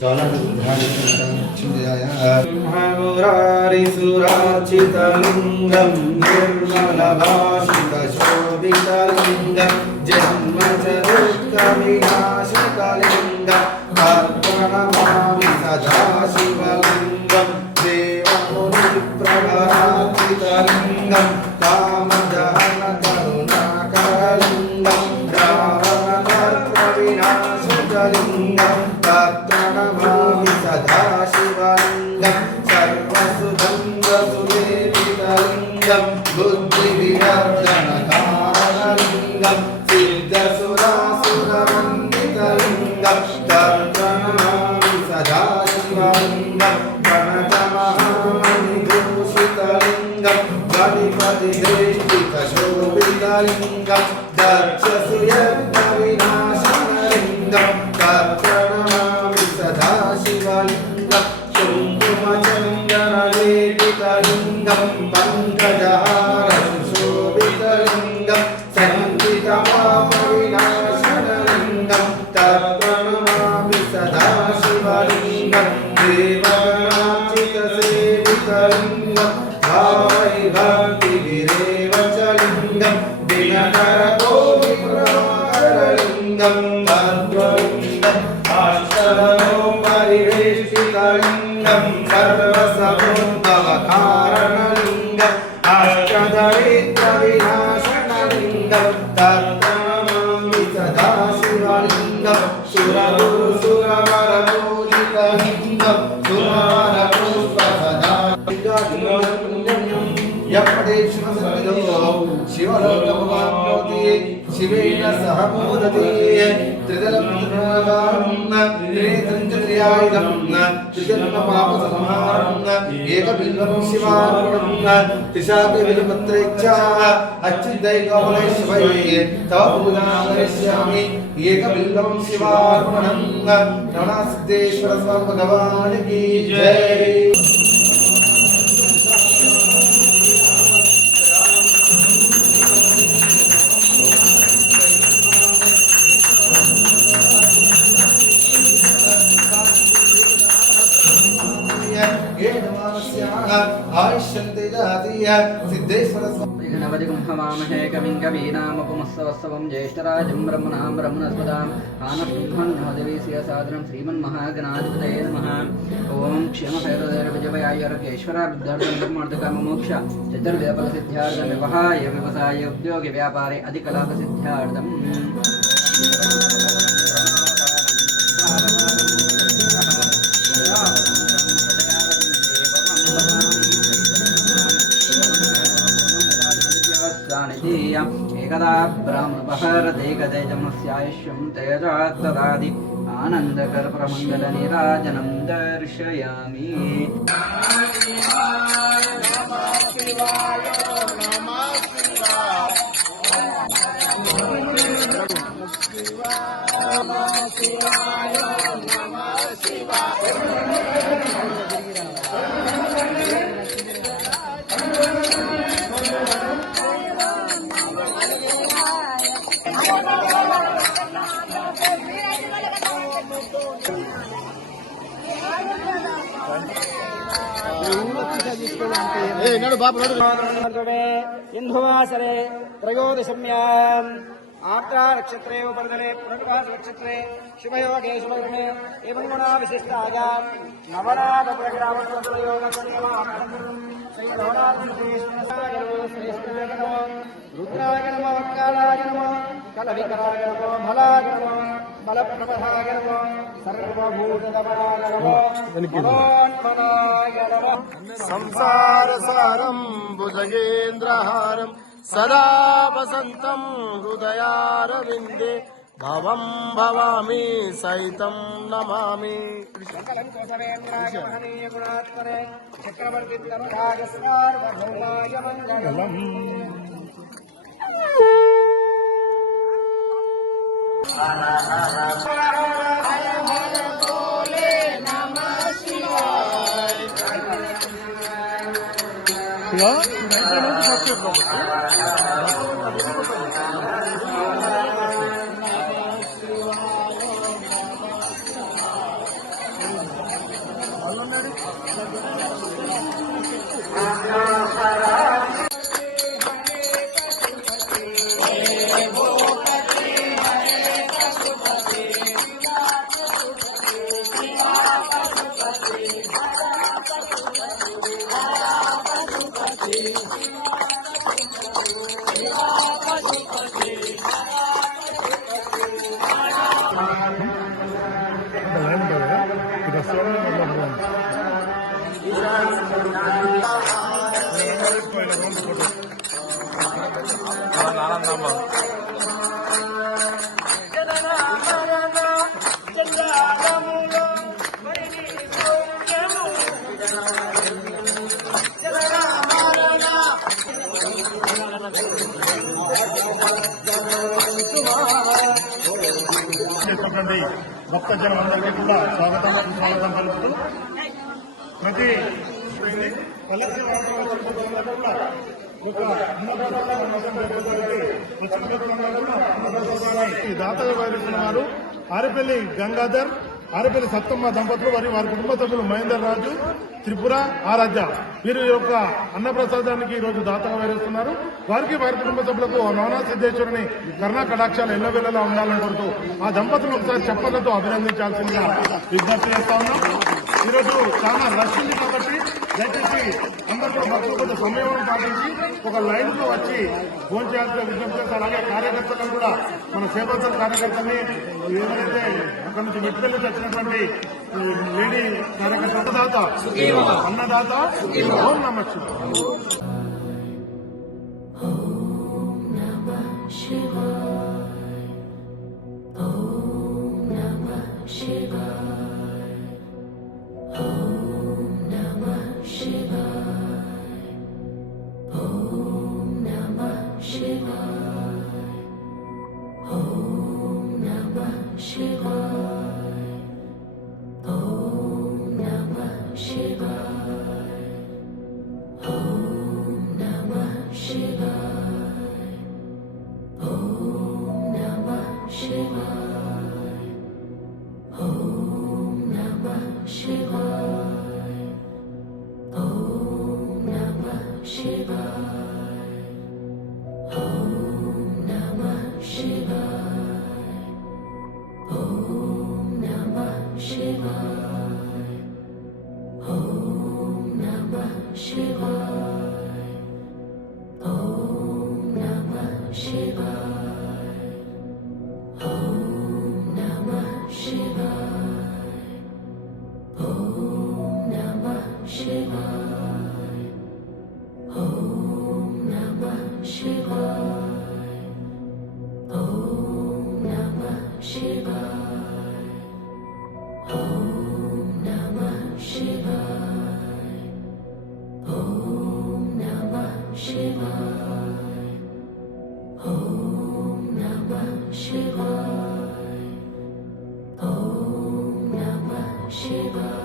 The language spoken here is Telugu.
ब्रह्ममुरारिसुरार्चितलिङ्गं निर्मलभाषितशोभितलिङ्गं जन्मजदुःखविनाशकलिङ्गं प्रणमामि सदा शिवलिङ्गं देवमुनिप्रवरार्चितलिङ्गं कामदहनकरुणाकरलिङ्गं रावणतर्कविनाशकलिङ्गं प्रणमामि सदा शिवलिङ्गं सर्वसुगन्धसुलेपितलिङ्गं बुद्धिविवर्धनकारणलिङ्गं सिद्धसुरासुरवन्दितलिङ्गं प्रणमामि सदा शिवलिङ्गं प्रणतमहामणिभूषितलिङ्गं गणपतिवेष्टितशोभितलिङ्गं दक्षसुयज्ञविनाशनलिङ्गं प्रणमामि सदा शिवलिङ्गं कुङ्कुमचन्दनलेपितलिङ्गं पङ्कजहारशोभितलिङ्गं सञ्चितपापविनाशनलिङ्गं प्रणमामि सदा शिवलिङ्गं देवगणार्चितसेवितलिङ्गं भावैभक्तिविरेव च लिङ्गं दिनकरकोटिप्रभाकरलिङ्गं तत्त्वलिङ्गम् अष्टदलोपरिवेष्टितलिङ्गं सर्वसमुद्भवकारणलिङ्गम् अष्टदरिद्रविनाशनलिङ्गं तन्नमामि सदा शिवलिङ्गं सुरगुरुसुरवरपूजितलिङ्गं सुरवरपुष्पसदालिङ्गं यपठे शिवसन्निधौ शिवलोकमवाप्नोति शिवेन सह मोदते त्रिदलं त्रिनेत्रं च त्रियायुधं त्रिजन्मपापसंहारं एकबिल्वं शिवार्पणं त्रिशाकविलपत्रे च अच्युतैकमलेश्वरे तव पूजां करिष्यामि एकबिल्वं शिवार्पणं रमणसिद्धेश्वर स्वामी भगवान् की जय। नवदिगुंहवामहे कविं कवीनामुपमस्तवस्तवं ज्येष्ठराजं ब्रह्मणां ब्रह्मणस्पदां कानष्टुभ्रन्नोदवीस्य सादरं श्रीमन्महागणाधिपतये नमः। ओं क्षेमभैरवैर्विजयायुर्गेश्वरार्धर्मोक्ष चतुर्वेदफलसिद्ध्यार्थं व्यवहाय व्यवसाय उद्योगे व्यापारे अधिकलाभसिद्ध्यार्थम् एकदा ब्राह्मणपहरदेकतेजमस्यायुष्यं तेजात्तदादि आनन्दकरप्रमङ्गलनीराजनं दर्शयामि। इंधुवासरे त्रयोदशम्याम् आर्द्रा नक्षत्रे उपर्दने पुनर्वास नक्षत्रे शुभयोगे शुभकर्मे एवं गुणा विशिष्टायाम् रुद्राय नमः वक्कालाय नमः कलविकराय नमः भलाय नमः बलप्रभवाय नमः सर्वभूतदमनाय नमः मनोन्मनाय नमः। संसारसारं भुजगेन्द्रहारं सदा वसन्तं हृदयारविन्दे भवं भवामि सहितं नमामि। चक्रवर्तितमराजसार्वभौमाय मङ्गलम्। భక్తజనం అందరికీ కూడా స్వాగతం పలుకుతూ ప్రతి పల్లె దాతగా వారు ఆరేపల్లి గంగాధర్ ఆరేపల్లి సత్తమ్మ దంపతులు వారి కుటుంబ సభ్యులు మహేందర్ రాజు త్రిపుర ఆరాధ్య వీరి యొక్క అన్నప్రసాదానికి ఈ రోజు దాతగా వేరుస్తున్నారు. వారికి వారి కుటుంబ సభ్యులకు నవనాథ సిద్ధేశ్వరుని కరుణా కటాక్షాలు ఎల్లవేళలా ఉండాలని కోరుతూ ఆ దంపతులు ఒకసారి చెప్పలతో అభినందించాల్సిందిగా విజ్ఞప్తి చేస్తా ఉన్నాం. ఈరోజు చాలా రష్ ఉంది కాబట్టి దయచేసి అందరూ భక్తులు కొంచెం సమయం పాటించి ఒక లైన్ తో వచ్చి ఫోన్ చేయాల్సిన విజ్ఞప్తి చేస్తారు. అలాగే కార్యకర్తలను కూడా మన సేవోత్సవ కార్యకర్తల్ని ఏదైతే అక్కడ నుంచి మెట్టుకెళ్ళి వచ్చినటువంటి లేడీ కార్యకర్త అన్నదాత ఓం నమః Shiva.